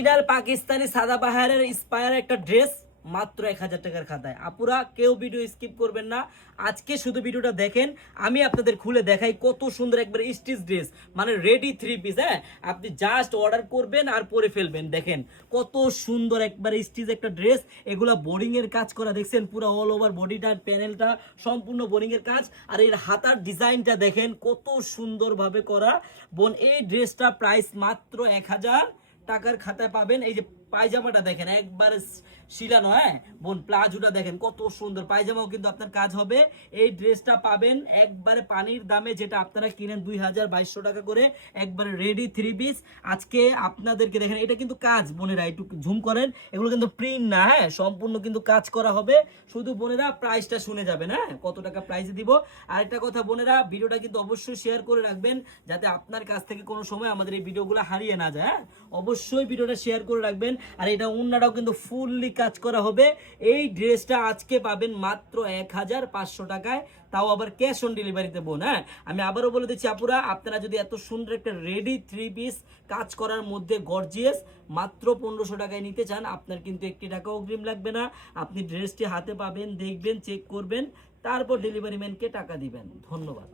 Inner Pakistani সাদা বাহারের inspire একটা dress মাত্র এক হাজার টাকার খাতায়। আপুরা, কেউ ভিডিও স্কিপ করবেন না। আজকে শুধু ভিডিওটা দেখেন। আমি আপনাদের খুলে দেখাই কত সুন্দর একবার স্টিচ ড্রেস। মানে রেডি থ্রি পিস হ্যাঁ? আপনি জাস্ট অর্ডার করবেন আর পরে ফেলবেন। দেখেন কত সুন্দর একবার স্টিচ একটা ড্রেস। এগুলা বোরিং এর কাজ করা, দেখছেন? পুরো অল ওভার বডিটা প্যানেলটা সম্পূর্ণ বোরিং এর কাজ। আর এর হাতার ডিজাইনটা দেখেন কত সুন্দরভাবে করা। বোন, এই ড্রেসটা প্রাইস মাত্র এক হাজার। টাকার খাতায় পাবেন এই যে পায়জামাটা দেখেন, একবারে শিলানো হ্যাঁ? বোন, প্লাজোটা দেখেন, কত সুন্দর। পায়জামাও কিন্তু আপনার কাজ হবে। এই ড্রেসটা পাবেন একবারে পানির দামে, যেটা আপনারা কিনেন দুই হাজার বাইশশো টাকা করে, একবারে রেডি থ্রি পিস আজকে আপনাদেরকে দেখেন, এটা কিন্তু কাজ, বোনেরা, একটু ঝুম করেন। এগুলো কিন্তু প্রিন্ট না হ্যাঁ? সম্পূর্ণ কিন্তু কাজ করা হবে। শুধু বোনেরা প্রাইসটা শুনে যাবেন হ্যাঁ? কত টাকা প্রাইস দিব। আর একটা কথা, বোনেরা, ভিডিওটা কিন্তু অবশ্যই শেয়ার করে রাখবেন, যাতে আপনার কাছ থেকে কোনো সময় আমাদের এই ভিডিওগুলো হারিয়ে না যায় হ্যাঁ? অবশ্যই ভিডিওটা শেয়ার করে রাখবেন। আর এটা অন্যটাও কিন্তু ফুললি কাজ করা হবে। এই ড্রেসটা আজকে পাবেন মাত্র এক হাজার পাঁচশো টাকায়। তাও আবার ক্যাশ অন ডেলিভারিতে বোন হ্যাঁ? আমি আবারও বলে দিচ্ছি, আপুরা, আপনারা যদি এত সুন্দর একটা রেডি থ্রি পিস কাজ করার মধ্যে গর্জিয়াস মাত্র পনেরোশো টাকায় নিতে চান, আপনার কিন্তু একটি টাকা অগ্রিম লাগবে না। আপনি ড্রেসটি হাতে পাবেন, দেখবেন চেক করবেন, তারপর ডেলিভারি ম্যানকে টাকা দিবেন। ধন্যবাদ।